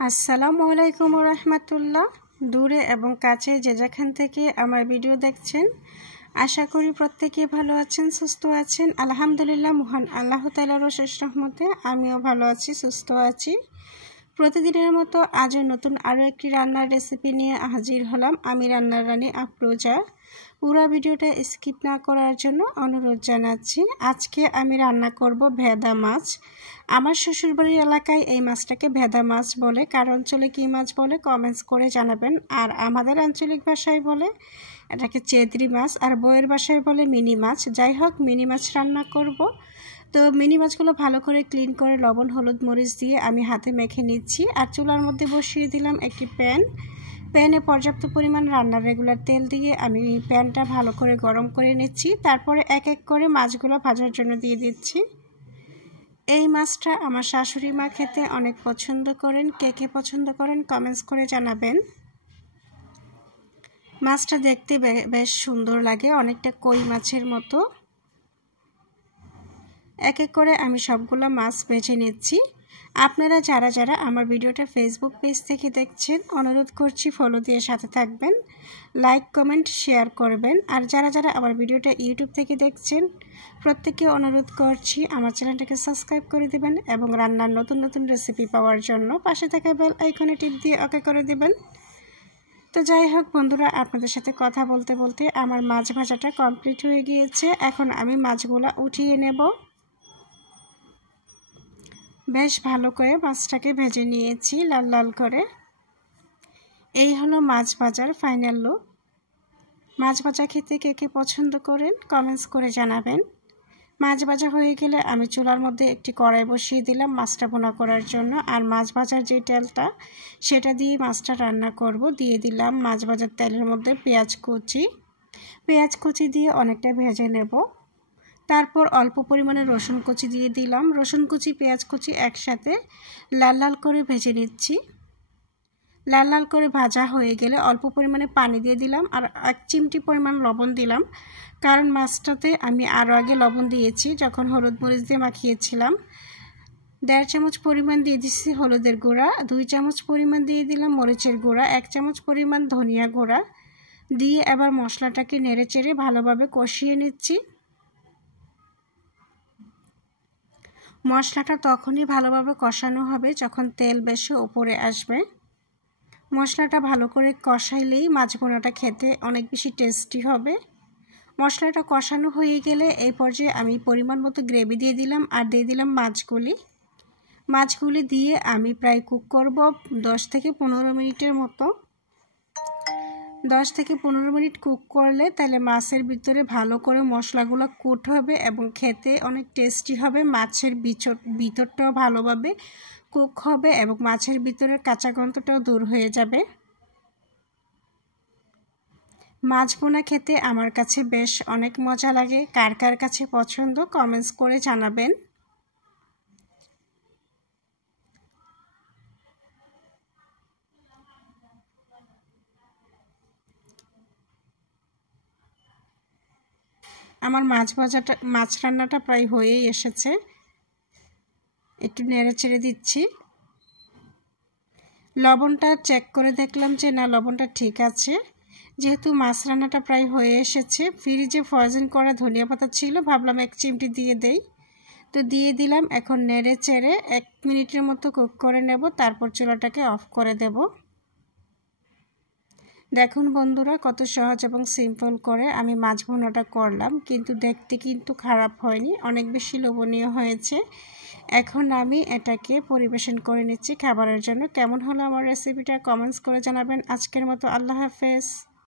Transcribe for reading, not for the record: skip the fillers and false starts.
আসসালামু আলাইকুম ওয়া রাহমাতুল্লাহ। দূরে এবং কাছে যে যেখান থেকে আমার ভিডিও দেখছেন, আশা করি প্রত্যেকেই ভালো আছেন, সুস্থ আছেন। আলহামদুলিল্লাহ, মহান আল্লাহ তাআলার অশেষ রহমতে আমিও ভালো আছি, সুস্থ আছি। প্রতিদিনের মতো আজও নতুন আরও একটি রান্নার রেসিপি নিয়ে হাজির হলাম। আমি রান্নার রানী আফরোজা। পুরো ভিডিওটা স্কিপ না করার জন্য অনুরোধ জানাচ্ছি। আজকে আমি রান্না করব ভেদা মাছ। আমার শ্বশুরবাড়ির এলাকায় এই মাছটাকে ভেদা মাছ বলে। কার অঞ্চলে কী মাছ বলে কমেন্টস করে জানাবেন। আর আমাদের আঞ্চলিক ভাষায় বলে এটাকে চেতরি মাছ, আর বইয়ের ভাষায় বলে মিনি মাছ। যাই হোক, মিনি মাছ রান্না করব। তো মিনি মাছগুলো ভালো করে ক্লিন করে লবণ হলুদ মরিচ দিয়ে আমি হাতে মেখে নিচ্ছি। আর চুলার মধ্যে বসিয়ে দিলাম একটি প্যানে পর্যাপ্ত পরিমাণ রান্নার রেগুলার তেল দিয়ে আমি প্যানটা ভালো করে গরম করে নিচ্ছি। তারপরে এক এক করে মাছগুলো ভাজার জন্য দিয়ে দিচ্ছি। এই মাছটা আমার শাশুড়ি মা খেতে অনেক পছন্দ করেন। কে কে পছন্দ করেন কমেন্টস করে জানাবেন। মাছটা দেখতে বেশ সুন্দর লাগে, অনেকটা কই মাছের মতো। এক এক করে আমি সবগুলো মাছ ভেজে নিচ্ছি। আপনারা যারা যারা আমার ভিডিওটা ফেসবুক পেজ থেকে দেখছেন, অনুরোধ করছি ফলো দিয়ে সাথে থাকবেন, লাইক কমেন্ট শেয়ার করবেন। আর যারা যারা আমার ভিডিওটা ইউটিউব থেকে দেখছেন, প্রত্যেককে অনুরোধ করছি আমার চ্যানেলটাকে সাবস্ক্রাইব করে দেবেন এবং রান্নার নতুন নতুন রেসিপি পাওয়ার জন্য পাশে থাকা বেল আইকনে টিপ দিয়ে ওকে করে দেবেন। তো যাই হোক বন্ধুরা, আপনাদের সাথে কথা বলতে বলতে আমার মাছ ভাজাটা কমপ্লিট হয়ে গিয়েছে। এখন আমি মাছগুলো উঠিয়ে নেব। বেশ ভালো করে মাছটাকে ভেজে নিয়েছি লাল লাল করে। এই হলো মাছ ভাজার ফাইনাল লুক। মাছ ভাজা খেতে কে কে পছন্দ করেন কমেন্টস করে জানাবেন। মাছ ভাজা হয়ে গেলে আমি চুলার মধ্যে একটি কড়াই বসিয়ে দিলাম মাছটা ভুনা করার জন্য। আর মাছ ভাজার যে তেলটা সেটা দিয়ে মাছটা রান্না করব। দিয়ে দিলাম মাছ ভাজার তেলের মধ্যে পেঁয়াজ কুচি দিয়ে অনেকটা ভেজে নেব। তারপর অল্প পরিমাণে রসুন কুচি দিয়ে দিলাম। রসুন কুচি পেঁয়াজ কুচি একসাথে লাল লাল করে ভেজে নিচ্ছি। লাল লাল করে ভাজা হয়ে গেলে অল্প পরিমাণে পানি দিয়ে দিলাম আর 1 চিমটি পরিমাণ লবণ দিলাম। কারণ মাছটাতে আমি আরও আগে লবণ দিয়েছি যখন হলুদ মরিচ দিয়ে মাখিয়েছিলাম। 1.5 চামচ পরিমাণ দিয়ে দিচ্ছি হলুদের গুঁড়া, 2 চামচ পরিমাণ দিয়ে দিলাম মরিচের গুঁড়া, 1 চামচ পরিমাণ ধনিয়া গুঁড়া দিয়ে এবার মশলাটাকে নেড়ে চেড়ে ভালোভাবে কষিয়ে নিচ্ছি। মশলাটা তখনই ভালোভাবে কষানো হবে যখন তেল বেশি উপরে আসবে। মশলাটা ভালো করে কষাইলেই মাছ ভুনাটা খেতে অনেক বেশি টেস্টি হবে। মশলাটা কষানো হয়ে গেলে এই পর্যায়ে আমি পরিমাণ মতো গ্রেভি দিয়ে দিলাম আর দিয়ে দিলাম মাছগুলি দিয়ে আমি প্রায় কুক করব 10 থেকে 15 মিনিটের মতো। 10 থেকে 15 মিনিট কুক করলে তাহলে মাছের ভিতরে ভালো করে মশলাগুলো কুট হবে এবং খেতে অনেক টেস্টি হবে। মাছের ভিতরটাও ভালোভাবে কুক হবে এবং মাছের ভিতরের কাঁচা গন্ধটাও দূর হয়ে যাবে। মাছ ভুনা খেতে আমার কাছে বেশ অনেক মজা লাগে। কার কার কাছে পছন্দ কমেন্টস করে জানাবেন। আমার মাছ রান্নাটা প্রায় হয়েই এসেছে। একটু নেড়ে চেড়ে দিচ্ছি। লবণটা চেক করে দেখলাম যে না, লবণটা ঠিক আছে। যেহেতু মাছ রান্নাটা প্রায় হয়ে এসেছে, ফ্রিজে ফ্রোজেন করা ধনিয়া পাতা ছিল, ভাবলাম 1 চিমটি দিয়ে দেই। তো দিয়ে দিলাম। এখন নেড়ে চেড়ে 1 মিনিটের মতো কুক করে নেব, তারপর চুলাটাকে অফ করে দেব। দেখুন বন্ধুরা, কত সহজ এবং সিম্পল করে আমি মাছ ভুনাটা করলাম, কিন্তু দেখতে কিন্তু খারাপ হয়নি, অনেক বেশি লোভনীয় হয়েছে। এখন আমি এটাকে পরিবেশন করে নিচ্ছি খাবারের জন্য। কেমন হলো আমার রেসিপিটা কমেন্টস করে জানাবেন। আজকের মতো আল্লাহ হাফেজ।